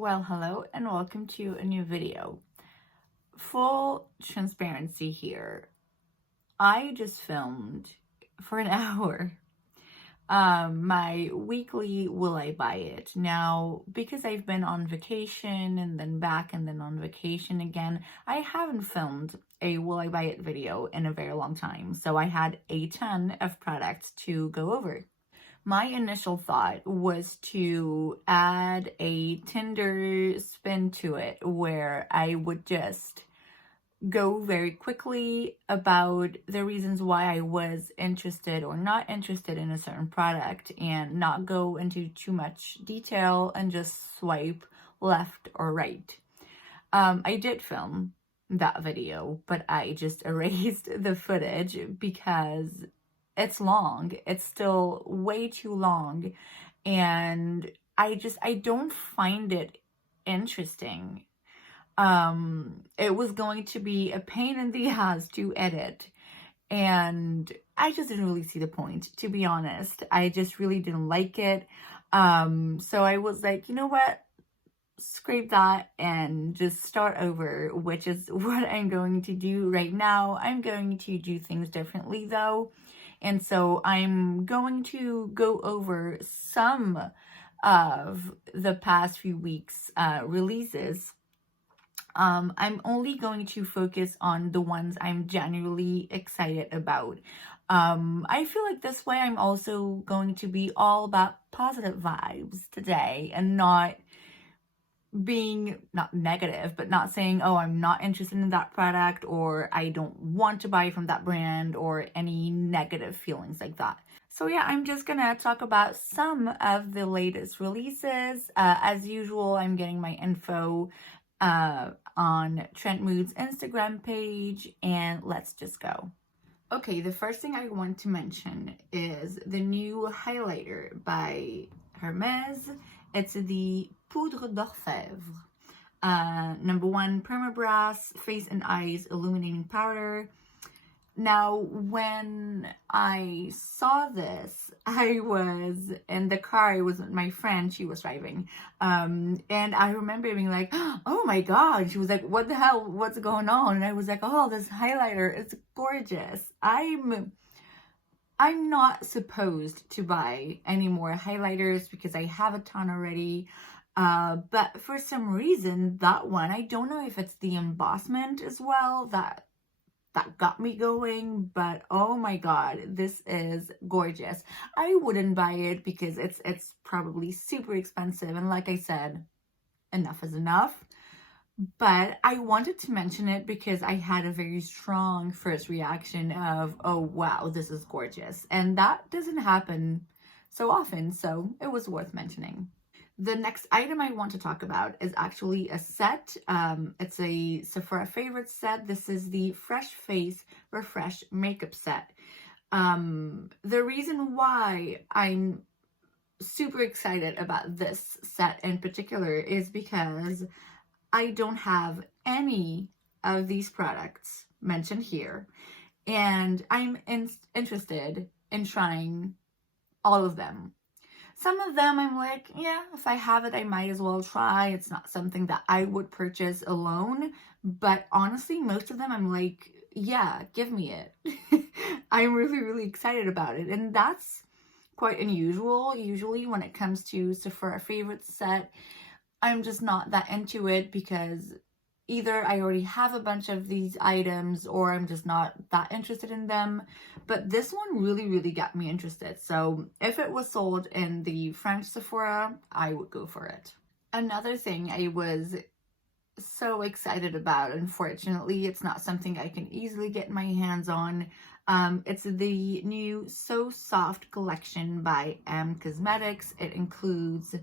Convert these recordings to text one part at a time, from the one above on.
Well, hello and welcome to a new video. Full transparency here. I just filmed for an hour my weekly Will I Buy It. Now, because I've been on vacation and then back and then on vacation again, I haven't filmed a Will I Buy It video in a very long time. So I had a ton of products to go over. My initial thought was to add a Tinder spin to it where I would just go very quickly about the reasons why I was interested or not interested in a certain product and not go into too much detail and just swipe left or right. I did film that video, but I just erased the footage because it's long. It's still way too long. And I don't find it interesting. It was going to be a pain in the ass to edit. And I just didn't really see the point, to be honest. I just really didn't like it. So I was like, you know what? Scrape that and just start over, which is what I'm going to do right now. I'm going to do things differently though. And so I'm going to go over some of the past few weeks' releases. I'm only going to focus on the ones I'm genuinely excited about. I feel like this way I'm also going to be all about positive vibes today and not being not negative, but not saying, oh, I'm not interested in that product or I don't want to buy from that brand or any negative feelings like that. So yeah, I'm just gonna talk about some of the latest releases. As usual, I'm getting my info on Trent Mood's Instagram page, and let's just go. Okay, the first thing I want to mention is the new highlighter by Hermes. It's the Poudre d'Orfèvre. Number 1 Permabrass Face and Eyes Illuminating Powder. Now, when I saw this, I was in the car. It was my friend. She was driving. And I remember being like, oh my God. She was like, what the hell? What's going on? And I was like, oh, this highlighter, it's gorgeous. I'm not supposed to buy any more highlighters because I have a ton already. But for some reason, that one, I don't know if it's the embossment as well that got me going, but oh my God, this is gorgeous. I wouldn't buy it because it's probably super expensive. And like I said, enough is enough. But I wanted to mention it because I had a very strong first reaction of, oh, wow, this is gorgeous. And that doesn't happen so often, so it was worth mentioning. The next item I want to talk about is actually a set. It's a Sephora Favorite Set. This is the Fresh Face Refresh Makeup Set. The reason why I'm super excited about this set in particular is because I don't have any of these products mentioned here, and I'm interested in trying all of them. Some of them I'm like, yeah, if I have it, I might as well try. It's not something that I would purchase alone, but honestly, most of them I'm like, yeah, give me it. I'm really, really excited about it, and that's quite unusual. Usually when it comes to Sephora Favorite Set, I'm just not that into it because either I already have a bunch of these items or I'm just not that interested in them. But this one really, really got me interested. So if it was sold in the French Sephora, I would go for it. Another thing I was so excited about, unfortunately, it's not something I can easily get my hands on. It's the new So Soft collection by Cosmetics. It includes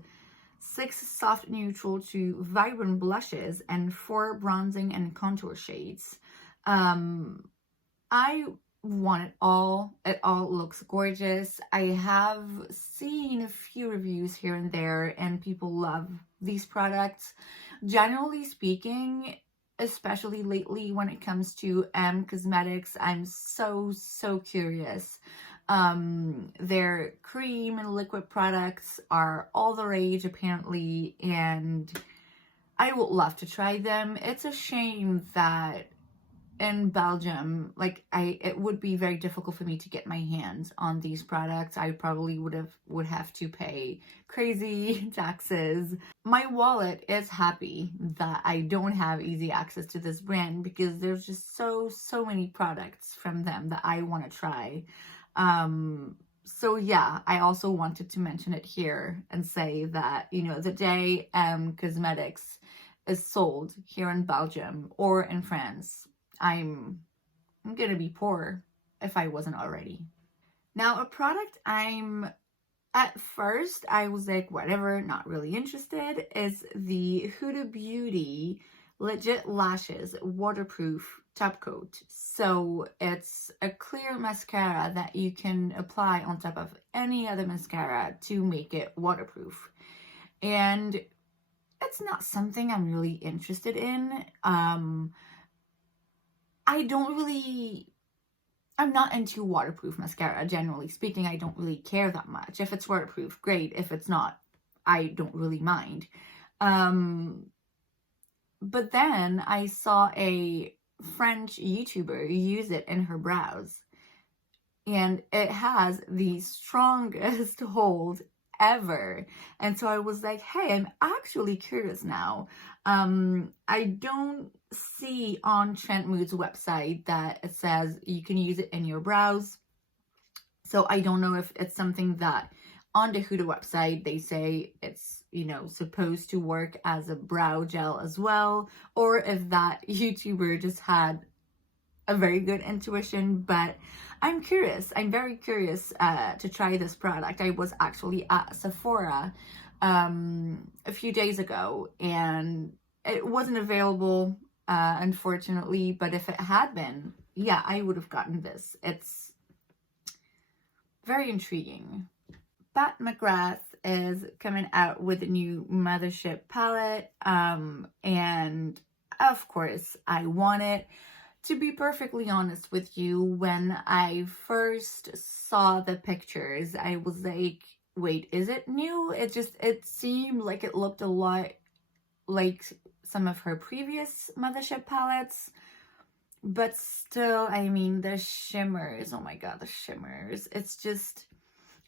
6 soft neutral to vibrant blushes and 4 bronzing and contour shades. I want it all. It all looks gorgeous. I have seen a few reviews here and there and people love these products. Generally speaking, especially lately when it comes to Cosmetics, I'm so curious. Their cream and liquid products are all the rage apparently, and I would love to try them. It's a shame that in Belgium, like it would be very difficult for me to get my hands on these products. I probably would have to pay crazy taxes. My wallet is happy that I don't have easy access to this brand because there's just so many products from them that I want to try. So yeah, I also wanted to mention it here and say that, you know, the day cosmetics is sold here in Belgium or in France, I'm gonna be poor if I wasn't already. Now, a product at first I was like, whatever, not really interested, is the Huda Beauty Legit Lashes Waterproof Top Coat. So it's a clear mascara that you can apply on top of any other mascara to make it waterproof. And it's not something I'm really interested in. I'm not into waterproof mascara, generally speaking. I don't really care that much. If it's waterproof, great. If it's not, I don't really mind. But then I saw a French YouTuber use it in her brows, and it has the strongest hold ever. And so I was like, hey, I'm actually curious now. I don't see on Trentmood's website that it says you can use it in your brows. So I don't know if it's something that on the Huda website they say it's, you know, supposed to work as a brow gel as well, or if that YouTuber just had a very good intuition. But I'm curious. I'm very curious to try this product. I was actually at Sephora a few days ago, and it wasn't available, unfortunately, but if it had been, yeah, I would have gotten this. It's very intriguing. Pat McGrath is coming out with a new Mothership palette, and of course I want it. To be perfectly honest with you, when I first saw the pictures, I was like, wait, is it new? It seemed like it looked a lot like some of her previous Mothership palettes, but still, I mean, the shimmers, oh my god, the shimmers. It's just,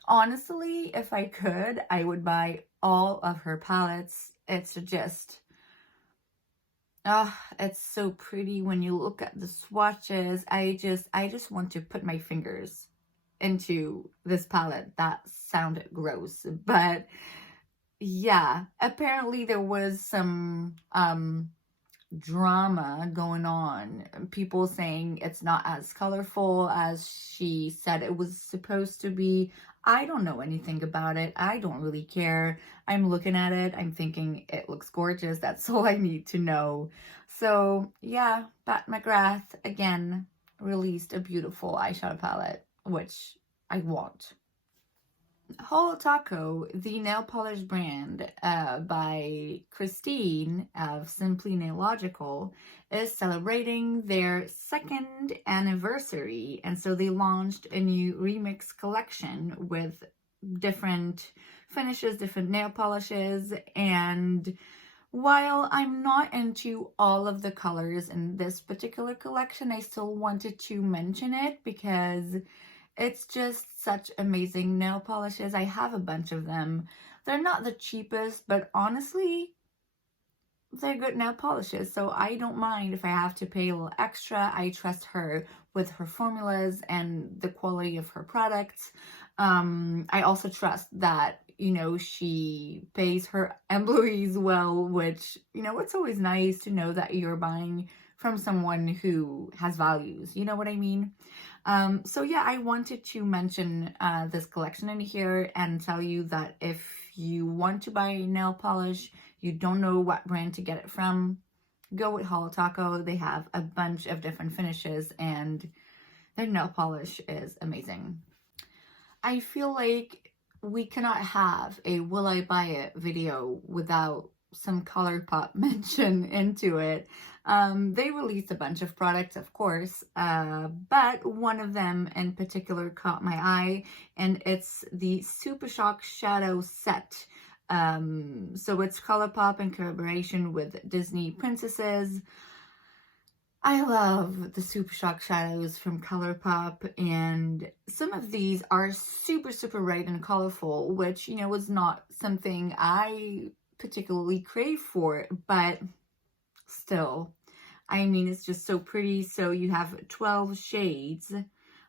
honestly, if I could, I would buy all of her palettes. It's just, it's so pretty when you look at the swatches. I just want to put my fingers into this palette. That sounded gross, but yeah, apparently there was some drama going on. People saying it's not as colorful as she said it was supposed to be. I don't know anything about it. I don't really care. I'm looking at it. I'm thinking it looks gorgeous. That's all I need to know. So yeah, Pat McGrath again released a beautiful eyeshadow palette, which I want. Whole Taco, the nail polish brand by Christine of Simply Nailogical, is celebrating their 2nd anniversary, and so they launched a new remix collection with different finishes, different nail polishes. And while I'm not into all of the colors in this particular collection, I still wanted to mention it because it's just such amazing nail polishes. I have a bunch of them. They're not the cheapest, but honestly, they're good nail polishes. So I don't mind if I have to pay a little extra. I trust her with her formulas and the quality of her products. I also trust that, you know, she pays her employees well, which, you know, it's always nice to know that you're buying from someone who has values. You know what I mean? So yeah, I wanted to mention this collection in here and tell you that if you want to buy nail polish, you don't know what brand to get it from, go with Whole Taco. They have a bunch of different finishes and their nail polish is amazing. I feel like we cannot have a will I buy it video without some ColourPop mention into it. They released a bunch of products, of course, but one of them in particular caught my eye, and it's the Super Shock Shadow Set So it's ColourPop in collaboration with Disney princesses. I love the Super Shock shadows from ColourPop, and some of these are super, super bright and colorful, which, you know, was not something I particularly crave for, but still, I mean, it's just so pretty. So you have 12 shades.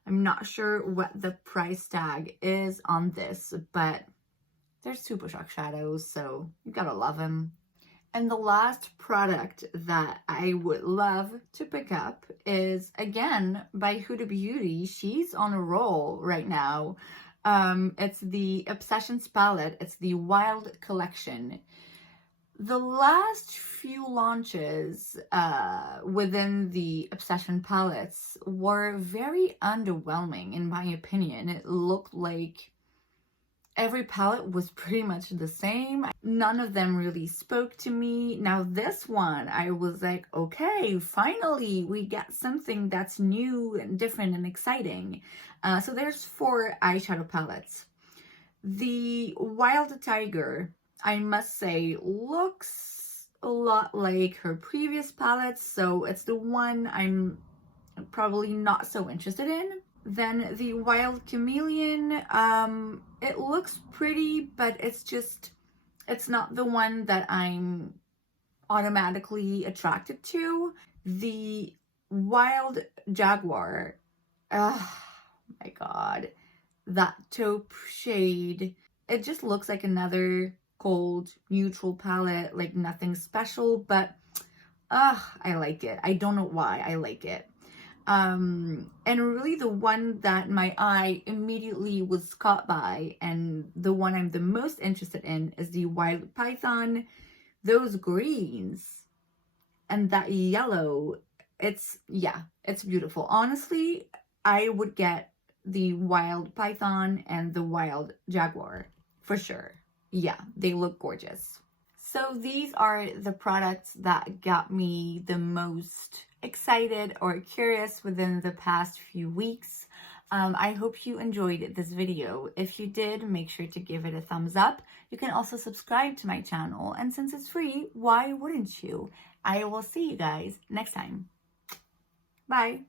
I'm not sure what the price tag is on this, but they're Super Shock shadows, so you gotta love them. And the last product that I would love to pick up is, again, by Huda Beauty. She's on a roll right now. It's the Obsessions palette. It's the Wild Collection. The last few launches within the Obsession palettes were very underwhelming, in my opinion. It looked like every palette was pretty much the same. None of them really spoke to me. Now this one, I was like, okay, finally we get something that's new and different and exciting. So there's 4 eyeshadow palettes. The Wild Tiger, I must say, looks a lot like her previous palettes, so it's the one I'm probably not so interested in. Then the Wild Chameleon, it looks pretty, but it's not the one that I'm automatically attracted to. The Wild Jaguar, oh my god, that taupe shade, it just looks like another cold neutral palette, like nothing special, but I like it. I don't know why I like it. And really the one that my eye immediately was caught by, and the one I'm the most interested in, is the Wild Python. Those greens and that yellow, it's beautiful. Honestly, I would get the Wild Python and the Wild Jaguar for sure. Yeah, they look gorgeous. So these are the products that got me the most excited or curious within the past few weeks. I hope you enjoyed this video. If you did, make sure to give it a thumbs up. You can also subscribe to my channel, and since it's free, why wouldn't you? I will see you guys next time. Bye.